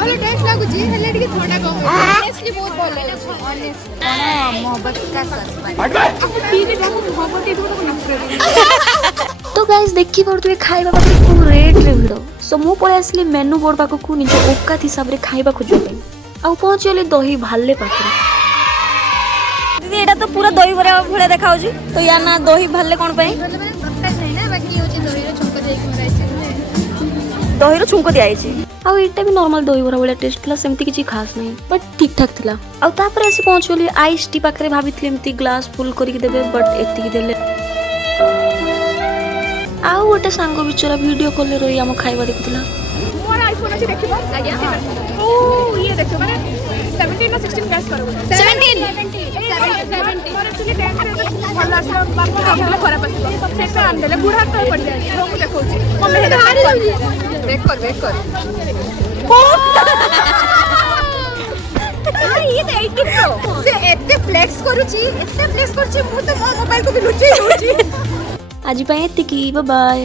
ଭଲ ଟେଷ୍ଟ ଲାଗୁଛି ହେଲେ ଟିକେ ଥଣ୍ଡା କମ ଅନେଷ୍ଟଲି ବହୁତ ଭଲ ଲାଗୁଛି ଅନେଷ୍ଟ କଣ मोहब्बत का सस्पेंस ठीक है मोहब्बत के थोड़ा नफरत तो गाइस देखि पड़ुवे खाइबा पाखे को रेट रे भिड़ सो मु पळे आसली मेनू बोर्ड पाख को निज औकात हिसाब रे खाइबा खोजो पे आ पहुंचले दही भाले पाखे दीदी एटा तो पूरा दही बरा भले देखाउ छी तो या ना दही भाले कोन पे नहीं ना बाकी होची दही रो छुंक देख मराइছে दही रो छुंको दिया छी आ एटा भी नॉर्मल दही बरा वाला टेस्ट थला सेमती किछि खास नहीं बट ठीक ठाक थला आ तापर आसी पहुंचली आइस टी पाखरे भाबितले एमती ग्लास फुल करी देबे बट एति की देले आ गोटे सांग बिचरा वीडियो कॉल रही हम खाइबा देखुतला मोर आईफोन अछि देखिबो आज्ञा ओ ये देखो माने 17 ना 16 गैस करो 17 मोर एक्चुअली 10 रे भल आसला बापा हमले खराब आसला सेटा आन देले बुढ़ा तो पड़ जाय हम देखौ छी मम्मी बैक कर ये तो 18 प्रो से एते फ्लेक्स करू छी मु तो मो मोबाइल को भी लुचि होची आज पाए एतिकी बाय बाय।